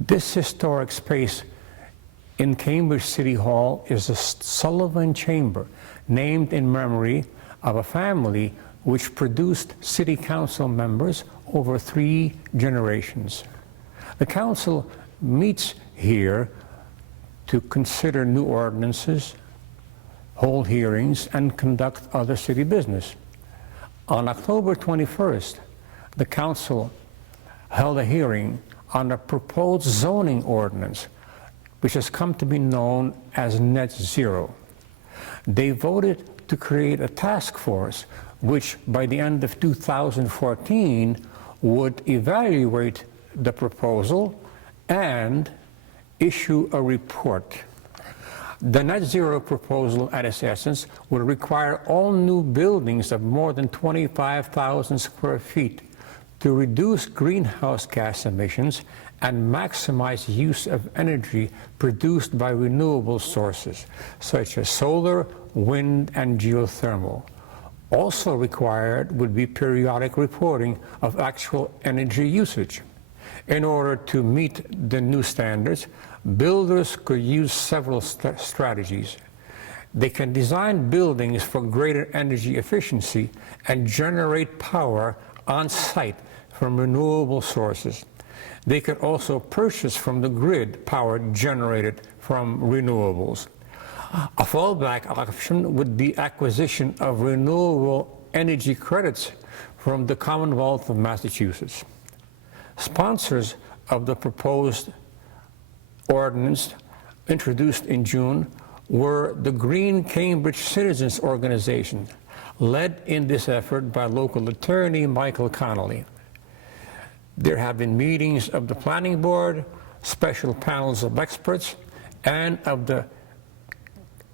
This historic space in Cambridge City Hall is the Sullivan Chamber, named in memory of a family which produced city council members over 3 generations. The council meets here to consider new ordinances, hold hearings, and conduct other city business. On October 21st, the council held a hearing on a proposed zoning ordinance, which has come to be known as Net Zero. They voted to create a task force, which by the end of 2014 would evaluate the proposal and issue a report. The Net Zero proposal, at its essence, would require all new buildings of more than 25,000 square feet to reduce greenhouse gas emissions and maximize use of energy produced by renewable sources, such as solar, wind, and geothermal. Also required would be periodic reporting of actual energy usage. In order to meet the new standards, builders could use several strategies. They can design buildings for greater energy efficiency and generate power on site from renewable sources. They could also purchase from the grid power generated from renewables. A fallback option would be acquisition of renewable energy credits from the Commonwealth of Massachusetts. Sponsors of the proposed ordinance introduced in June were the Green Cambridge Citizens Organization, led in this effort by local attorney Michael Connolly. There have been meetings of the planning board, special panels of experts, and of the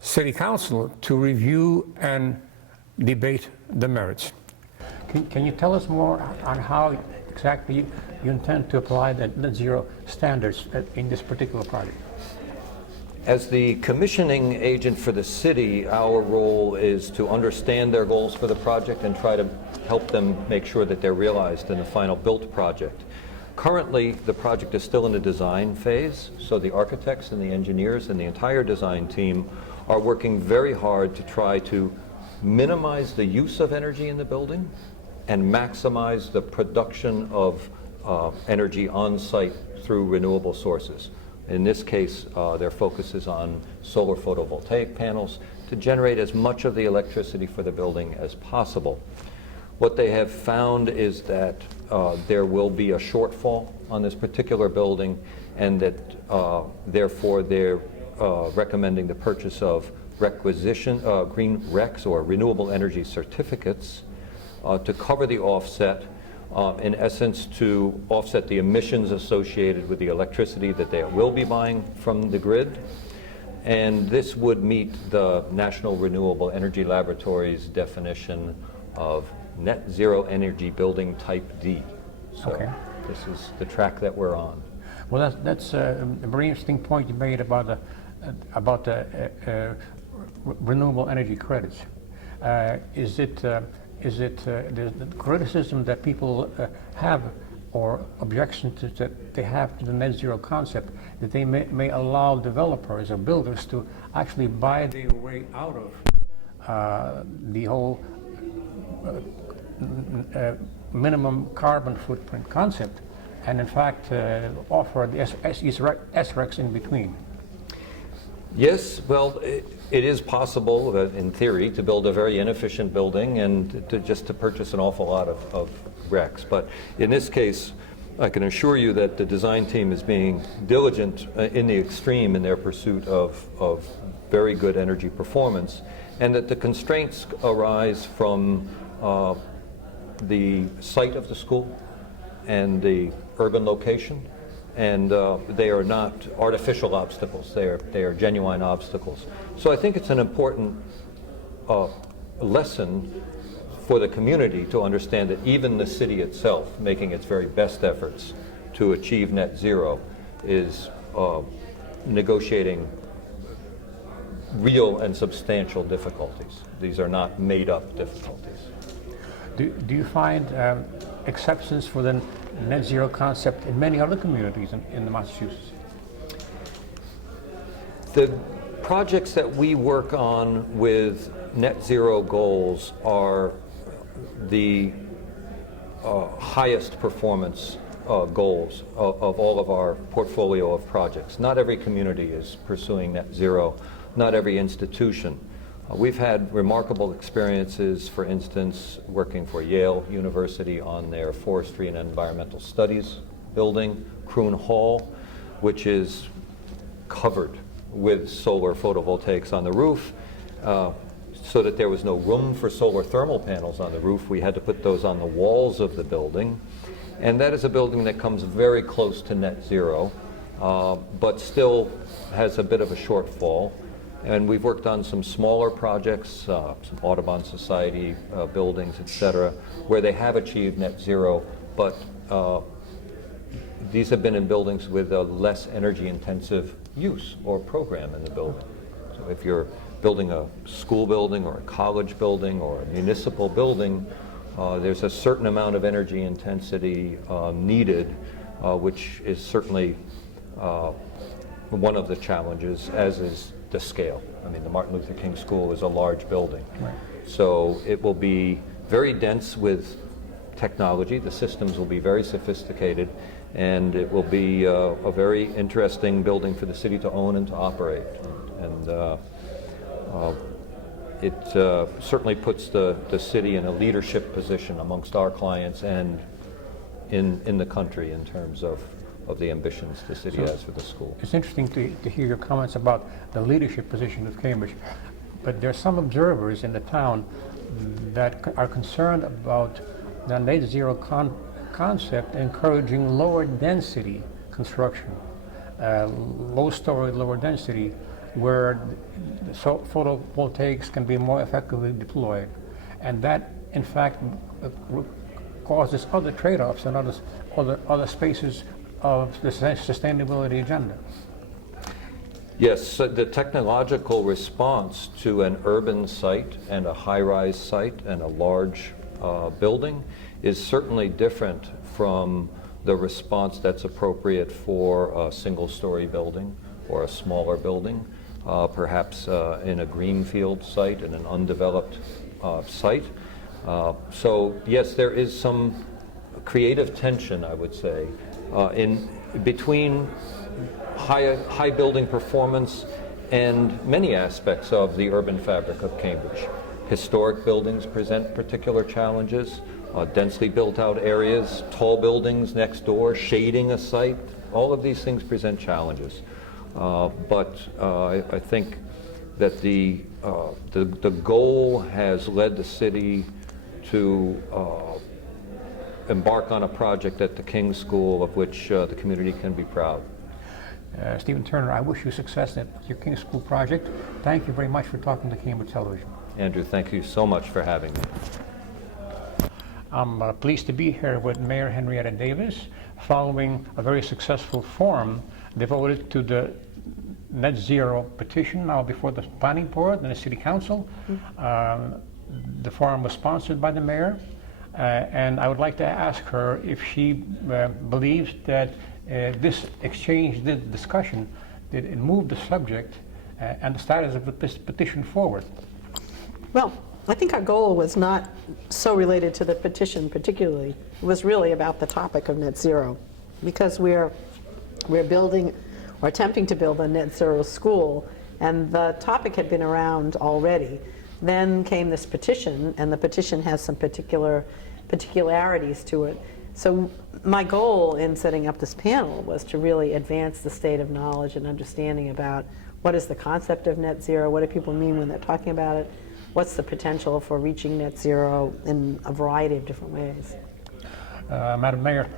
city council to review and debate the merits. Can you tell us more on how exactly you intend to apply the net zero standards in this particular project? As the commissioning agent for the city, our role is to understand their goals for the project and try to help them make sure that they're realized in the final built project. Currently, the project is still in the design phase, so the architects and the engineers and the entire design team are working very hard to try to minimize the use of energy in the building and maximize the production of energy on site through renewable sources. In this case, their focus is on solar photovoltaic panels to generate as much of the electricity for the building as possible. What they have found is that there will be a shortfall on this particular building, and that therefore they're recommending the purchase of green RECs, or renewable energy certificates, to cover the offset, in essence to offset the emissions associated with the electricity that they will be buying from the grid. And this would meet the National Renewable Energy Laboratory's definition of net zero energy building type D. So okay. This is the track that we're on. Well, that's a very interesting point you made about the renewable energy credits. Is it the criticism that people have, or objection that they have to the net zero concept, that they may allow developers or builders to actually buy their way out of the whole minimum carbon footprint concept, and in fact offer the SRECs in between? Yes, well, it is possible, in theory, to build a very inefficient building and to purchase an awful lot of RECs. But in this case, I can assure you that the design team is being diligent in the extreme in their pursuit of very good energy performance, and that the constraints arise from the site of the school and the urban location. And they are not artificial obstacles, they are genuine obstacles. So I think it's an important lesson for the community to understand that even the city itself, making its very best efforts to achieve net zero, is negotiating real and substantial difficulties. These are not made up difficulties. Do you find exceptions for the net zero concept in many other communities in Massachusetts? The projects that we work on with net zero goals are the highest performance goals of all of our portfolio of projects. Not every community is pursuing net zero, not every institution. We've had remarkable experiences, for instance, working for Yale University on their Forestry and Environmental Studies building, Croon Hall, which is covered with solar photovoltaics on the roof. So that there was no room for solar thermal panels on the roof, we had to put those on the walls of the building. And that is a building that comes very close to net zero, but still has a bit of a shortfall. And we've worked on some smaller projects, some Audubon Society buildings, et cetera, where they have achieved net zero, but these have been in buildings with a less energy intensive use or program in the building. So if you're building a school building or a college building or a municipal building, there's a certain amount of energy intensity needed, which is certainly one of the challenges, as is the scale. I mean, the Martin Luther King School is a large building. Right. So it will be very dense with technology. The systems will be very sophisticated, and it will be a very interesting building for the city to own and to operate. And it certainly puts the city in a leadership position amongst our clients and in the country in terms of the ambitions the city has for the school. It's interesting to hear your comments about the leadership position of Cambridge, but there are some observers in the town that are concerned about the net zero concept encouraging lower density construction, low story, lower density, where photovoltaics can be more effectively deployed. And that, in fact, causes other trade-offs and other spaces of the sustainability agenda. Yes, so the technological response to an urban site and a high-rise site and a large building is certainly different from the response that's appropriate for a single-story building or a smaller building, perhaps in a greenfield site, in an undeveloped site. So yes, there is some creative tension, I would say, in between high building performance and many aspects of the urban fabric of Cambridge. Historic buildings present particular challenges, densely built out areas, tall buildings next door, shading a site, all of these things present challenges. But I think that the goal has led the city to embark on a project at the King School of which the community can be proud. Stephen Turner, I wish you success at your King School project. Thank you very much for talking to Cambridge Television. Andrew, thank you so much for having me. I'm pleased to be here with Mayor Henrietta Davis following a very successful forum devoted to the net zero petition now before the planning board and the city council. The forum was sponsored by the mayor, and I would like to ask her if she believes that this exchange, this discussion, did it move the subject and the status of this petition forward? Well, I think our goal was not so related to the petition particularly. It was really about the topic of net zero, because we're building or attempting to build a net zero school, and the topic had been around already. Then came this petition, and the petition has some particularities to it. So my goal in setting up this panel was to really advance the state of knowledge and understanding about what is the concept of net zero, what do people mean when they're talking about it, what's the potential for reaching net zero in a variety of different ways. Madam Mayor,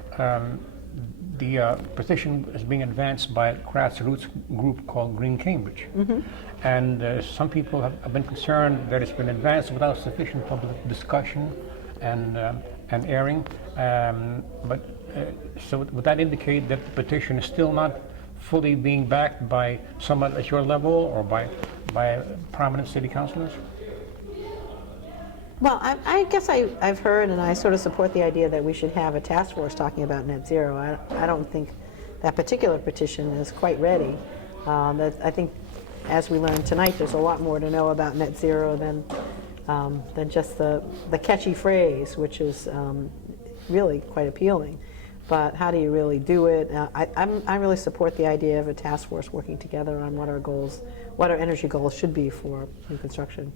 the petition is being advanced by a grassroots group called Green Cambridge. And some people have been concerned that it's been advanced without sufficient public discussion and airing. So would that indicate that the petition is still not fully being backed by someone at your level or by prominent city councilors? Well, I guess I've heard, and I sort of support the idea that we should have a task force talking about net zero. I don't think that particular petition is quite ready. I think, as we learned tonight, there's a lot more to know about net zero than just the catchy phrase, which is really quite appealing. But how do you really do it? I really support the idea of a task force working together on what our goals, what our energy goals should be for new construction.